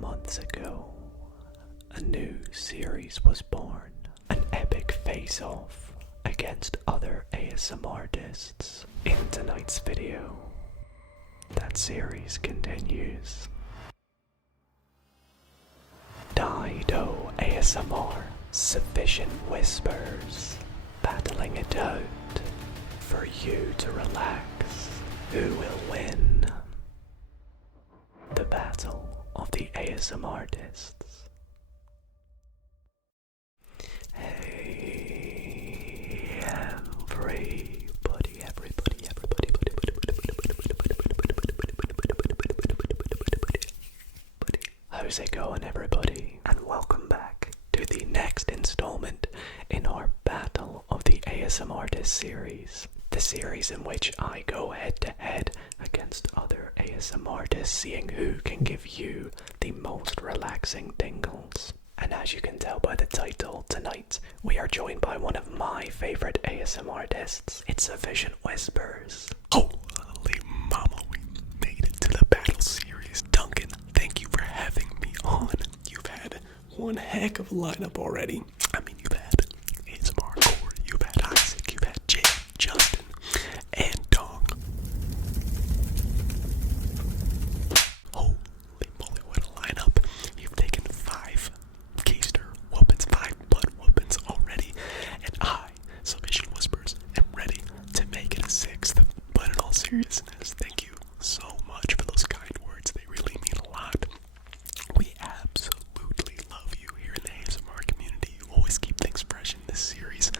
months ago, a new series was born, an epic face-off against other ASMRtists. In tonight's video, that series continues. Dido ASMR, sufficient whispers, battling it out for you to relax. Who will win? The battle of the ASMRtists. Hey, everybody. How's it going, everybody? And welcome back to the next installment in our Battle of the ASMRtists series. The series in which I go head to head against other ASMRtists, seeing who can give you the most relaxing tingles. And as you can tell by the title, tonight we are joined by one of my favorite ASMRtists. It's Sufficient Whispers. Holy mama, we made it to the battle series. Duncan, thank you for having me on. You've had one heck of a lineup already. I mean, you've had ASMR Core, you've had Isaac, you've had Jay, Justin, and Dong. Holy moly, what a lineup. You've taken 5 keister whoopins, 5 butt whoopins already, and I, Sufficient Whispers, am ready to make it a 6th. But in all seriousness, thank you so much for those kind words. They really mean a lot. We absolutely love you here in the ASMR community. You always keep things fresh, in this series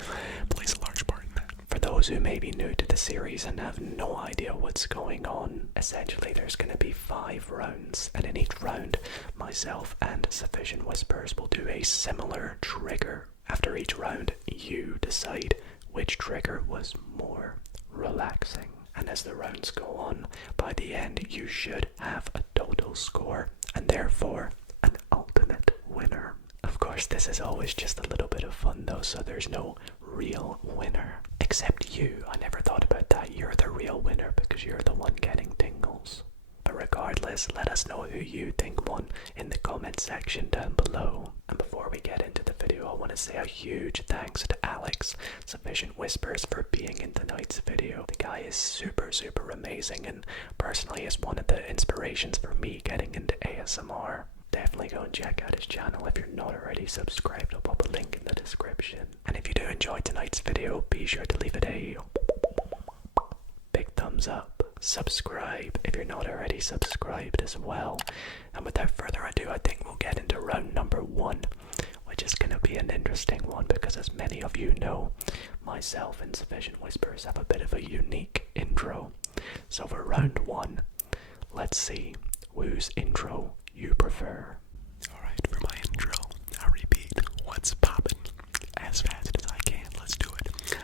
plays a large part in that. For those who may be new to the series and have no idea what's going on, essentially there's going to be 5 rounds, and in each round, myself and Sufficient Whispers will do a similar trigger. After each round, you decide which trigger was more relaxing. And as the rounds go on, by the end you should have a total score, and therefore an ultimate winner. Of course, this is always just a little bit of fun though, so there's no real winner. Except you. I never thought about that. You're the real winner because you're the one getting tingles. But regardless, let us know who you think won in the comment section down below. And before we get into the video, I want to say a huge thanks to Alex, Sufficient Whispers, for being in tonight's video. The guy is super amazing and personally is one of the inspirations for me getting into ASMR. Definitely go and check out his channel if you're not already subscribed. I'll pop a link in the description. And if you do enjoy tonight's video, be sure to leave it a big thumbs up. Subscribe if you're not already subscribed as well. And without further ado, I think we'll get into round number 1, which is going to be an interesting one because, as many of you know, myself and Sufficient Whispers have a bit of a unique intro. So for round 1, let's see whose intro you prefer. Alright, for my intro, I repeat, what's poppin'? As fast as I can, let's do it.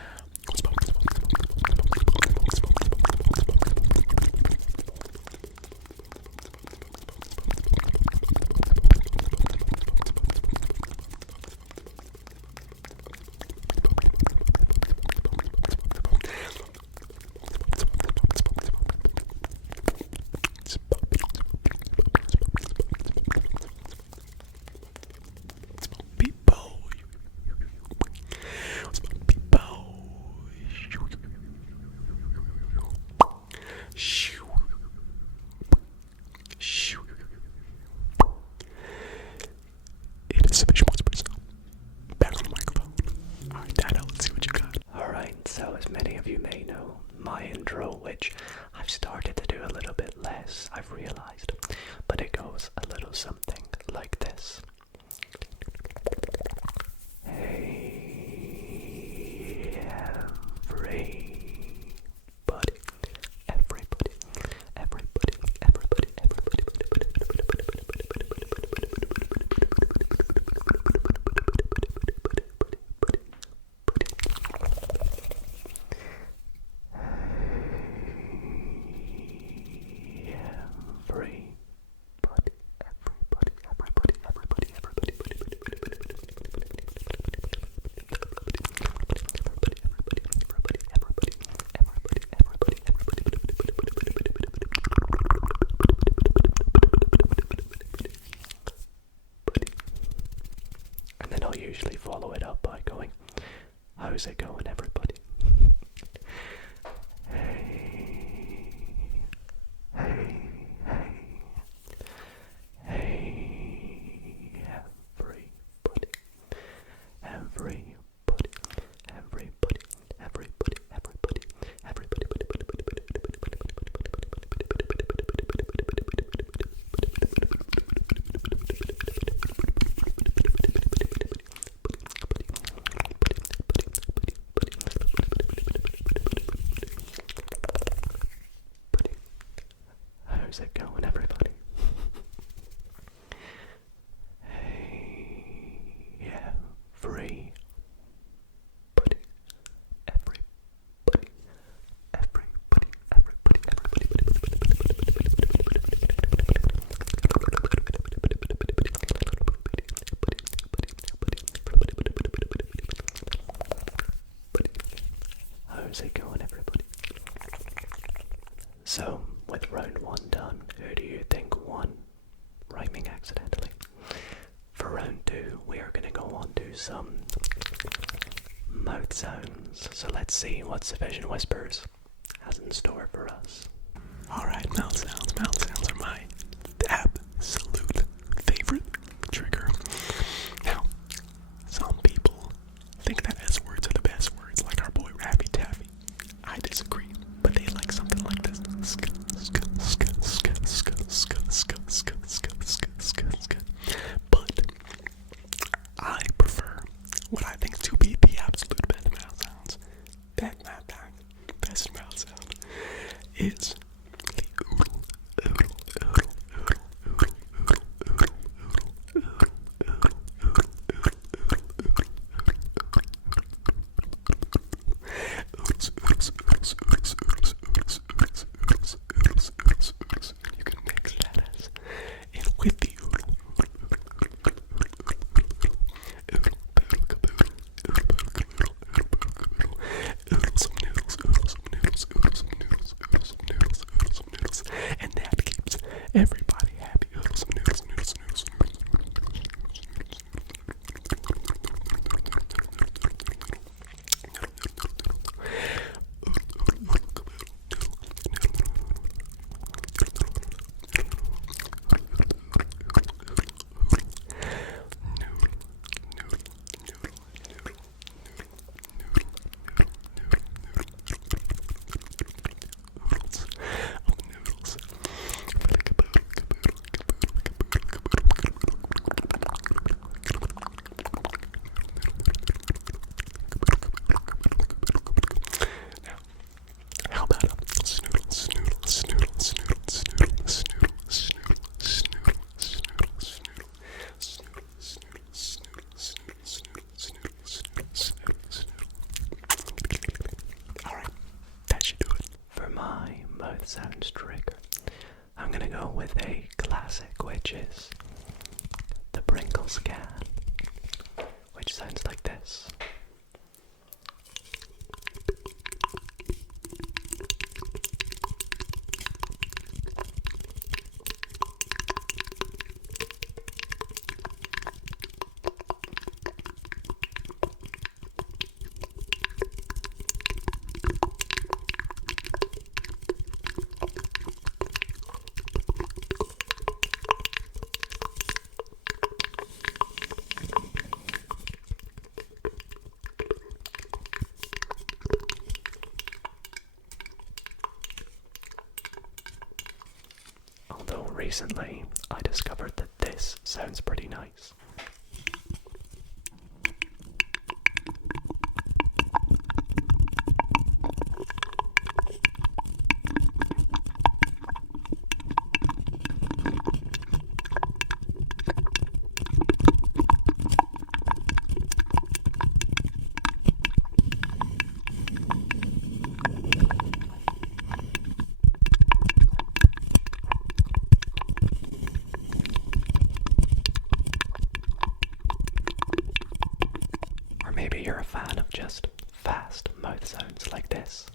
It is Sufficient Whispers. Back on the microphone. Alright, Dido, let's see what you got. Alright, so as many of you may know, my intro, which I've started to do a little bit less, I've realized, but it goes a little something like this. Hey, everybody, everybody, usually follow it up by going, how's it going, everybody? Hey, hey, hey, hey, everybody, everybody, everybody, everybody, everybody, everybody, how's it going, everybody? Hey, everybody, everybody, everybody, everybody, how's it going, everybody? So, with round one done, who do you think won? Rhyming accidentally. For round two, we are going to go on to some mouth sounds. So let's see what Sufficient Whispers has in store for us. Alright, mouth sounds. Mouth sounds are my absolute favorite trigger. Now, some people think that S words are the best words, like our boy Rappy Taffy. I disagree, but they like something like this. But I prefer what I think to be the absolute best mouth sounds. That best mouth sound is the oodle, oodle, oodle, oodle, oodle, oodle, oodle, you can mix that as in with the oodle. And that keeps everybody happy. Oodle some noodles, noodles, noodles, noodles. How about a snoodle, snoodle, snoodle, snoodle, snoodle, snoodle, snoodle, snoodle, snoodle, snoodle, snoodle, snoodle, snoodle, snoodle, snoodle, snoodle, snoodle. Alright, that should do it. For my mouth sounds trigger, I'm gonna go with a classic, which is the Brinkle scan, which sounds like this. Although recently I discovered that this sounds pretty nice. Maybe you're a fan of just fast mouth sounds like this.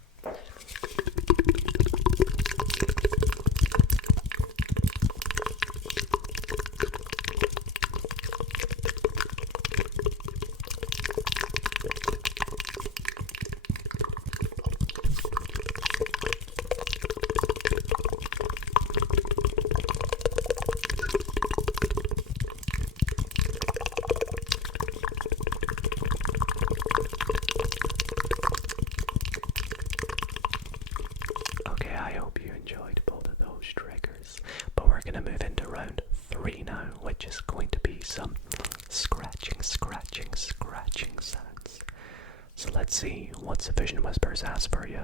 what Sufficient Whispers has for you.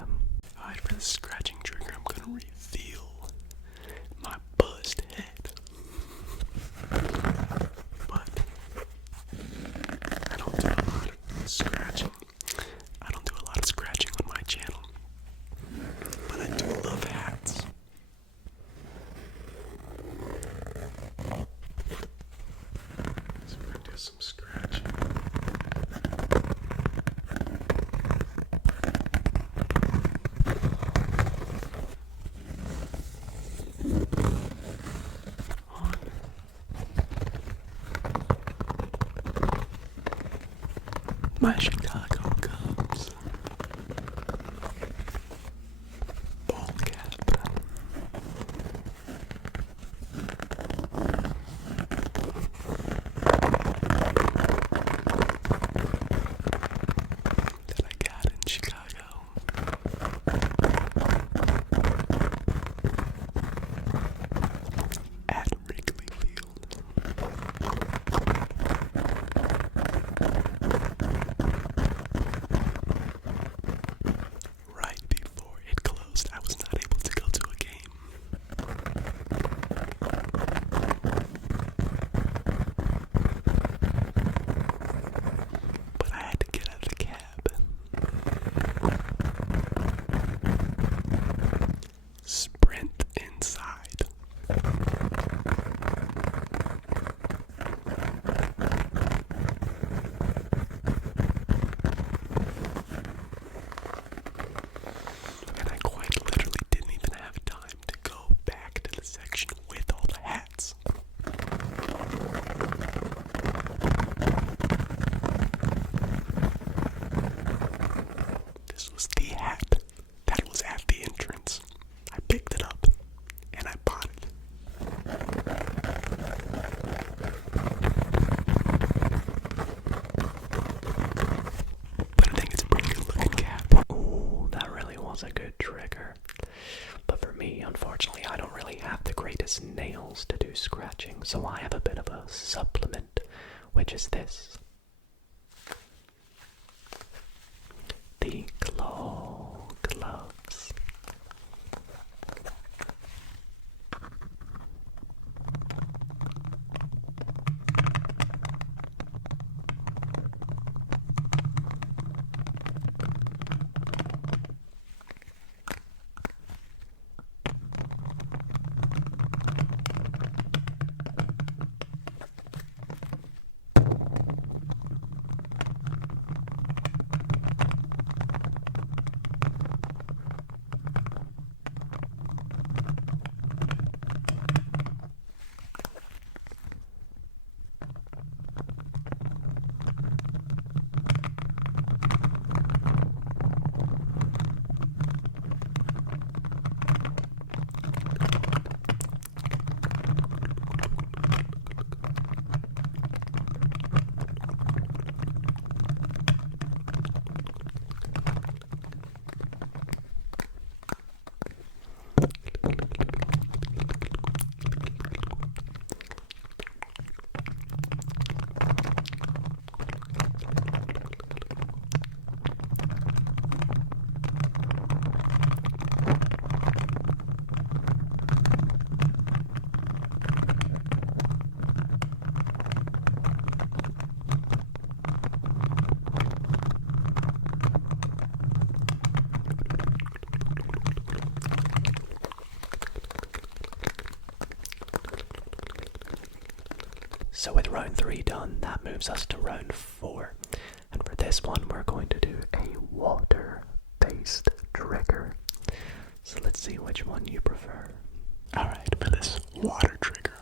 Alright, for the scratching trigger, I'm gonna reveal my buzzed head. But I don't do a lot of scratching. I don't do a lot of scratching on my channel. But I do love hats. So we're gonna do some scratching. My Chicago Cubs ball cap. That I got in Chicago. At Wrigley Field. Right before it closed, I was not able to go to a game. But I had to get out of the cab. Sprint inside. And I quite literally didn't even have time to go back to the section with all the hats. This was the hat that was at the entrance. I picked it up and I bought it. But I think it's a pretty good looking cap. Ooh, that really was a good trigger. But for me, unfortunately, I don't really have the greatest nails to do scratching, so I have a bit of a supplement, which is this. The claw gloves. So with round 3 done, that moves us to round 4. And for this one, we're going to do a water-based trigger. So let's see which one you prefer. Alright, for this water trigger,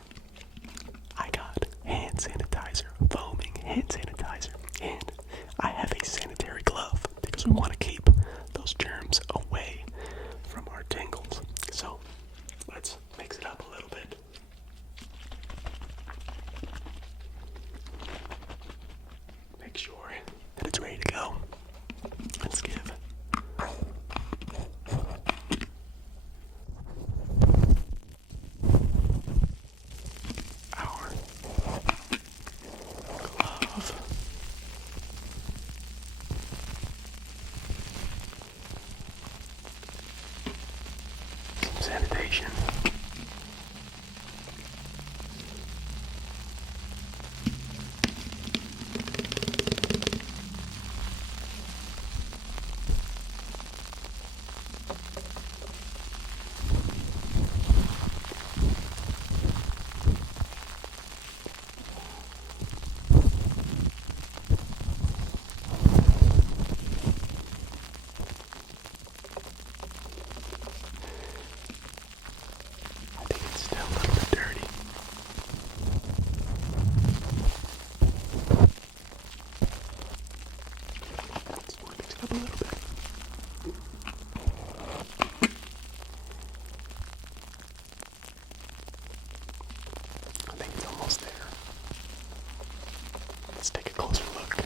I got hand sanitizer, foaming hand sanitizer, and I have a sanitary glove because we want to keep those germs away from our tingles. So let's mix it up a little bit. Make sure that it's ready to go. Let's give our glove station. I think it's still a little bit dirty. Let's mix it up a little bit. I think it's almost there. Let's take a closer look.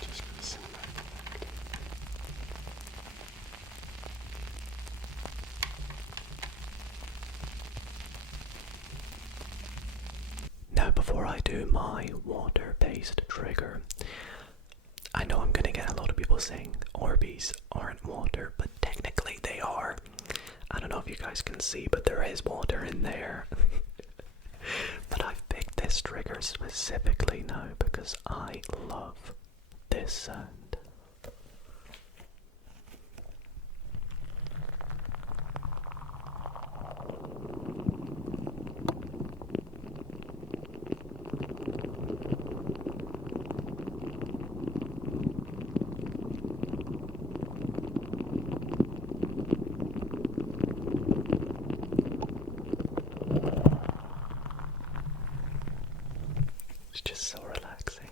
Just gonna send that back. Now, before I do my water-based trigger, I know I'm gonna get a lot of people saying Orbeez aren't water, but technically they are. I don't know if you guys can see, but there is water in there. But I've picked this trigger specifically now because I love this sound. It's just so relaxing.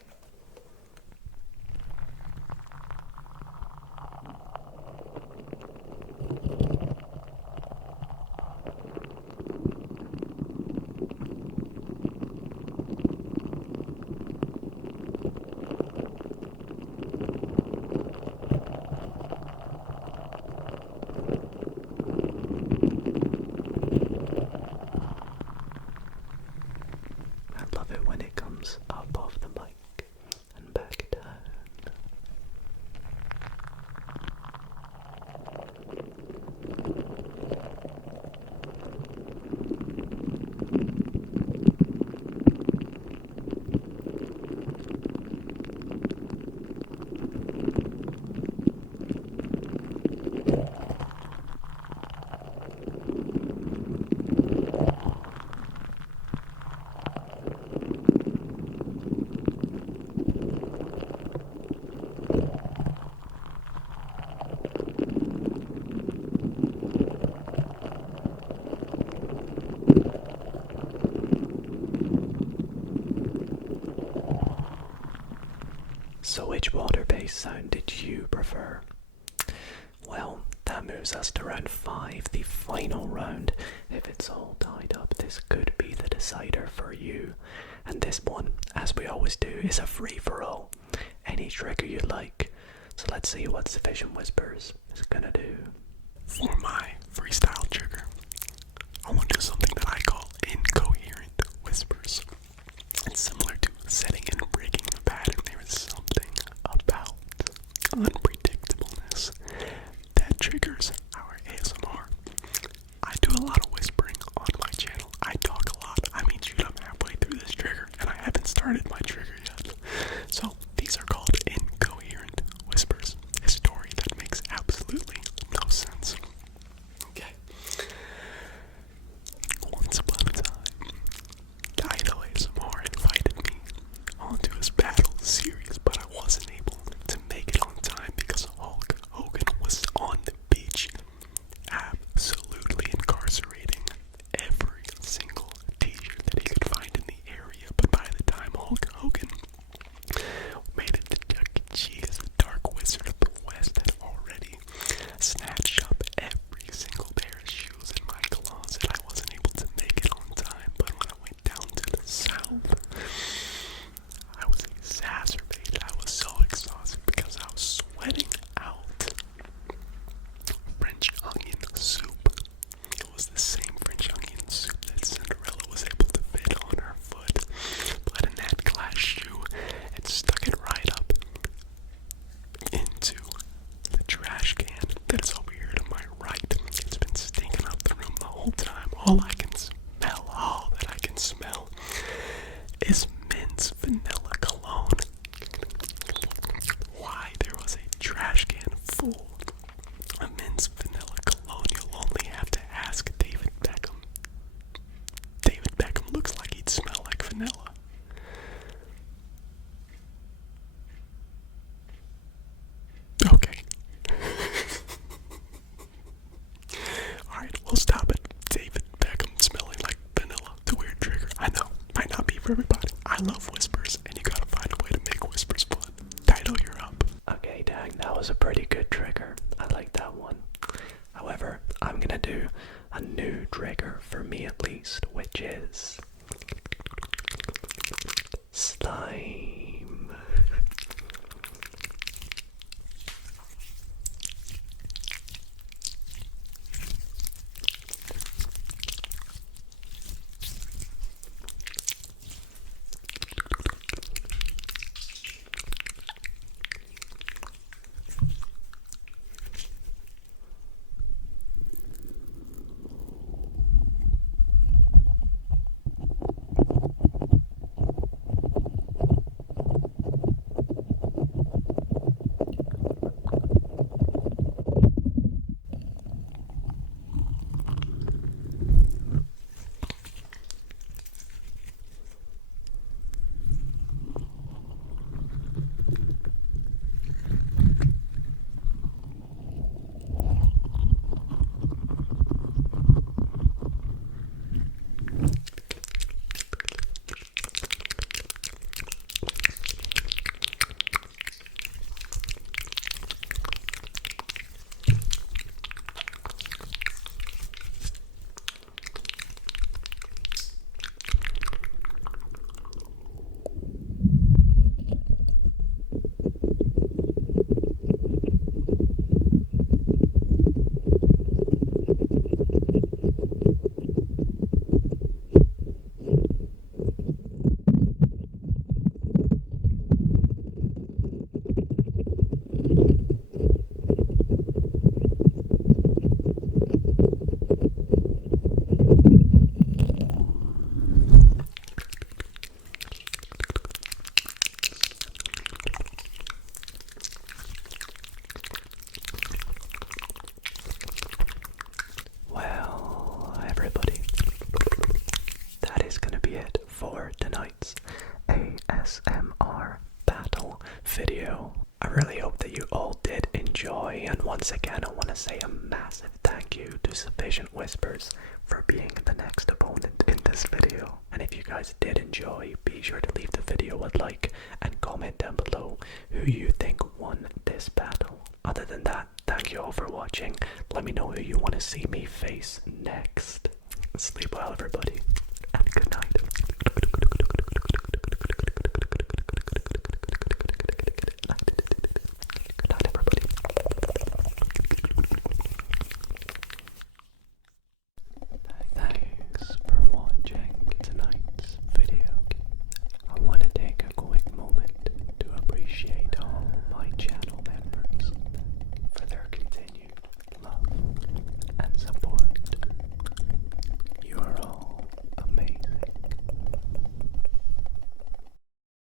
I love it when it comes up off the mic and back down. So which water-based sound did you prefer? Well, that moves us to round 5, the final round. If it's all tied up, this could be the decider for you. And this one, as we always do, is a free-for-all. Any trigger you like. So let's see what Sufficient Whispers is gonna do. For my freestyle trigger, I want to do something that I call incoherent whispers. It's similar to setting and breaking the pattern. There is something about unpredictableness that triggers our ASMR. I do a lot of whispering on my channel. I talk a lot. I mean, shoot, I'm halfway through this trigger and I haven't started my trigger yet. So these are called incoherent whispers. A story that makes absolutely no sense. Okay. Once upon a time, Dido ASMR invited me onto his battle series, but I wasn't able to make it on time because Hulk Hogan was on the beach, absolutely incarcerating every single t-shirt that he could find in the area. But by the time Hulk I love whispers, and you gotta find a way to make whispers fun. Dido, you're up. Okay, dang, that was a pretty good trigger. I like that one. However, I'm gonna do a new trigger for me at least, which is slime. Well, everybody, that is going to be it for tonight's ASMR battle video. I really hope that you all did enjoy, and once again I want to say a massive thank you to Sufficient Whispers for being the next opponent in this video. And if you guys did enjoy, be sure to leave the video a like and comment down below who you think won this battle. Other than that, thank you all for watching. Let me know who you want to see me face next. Sleep well, everybody.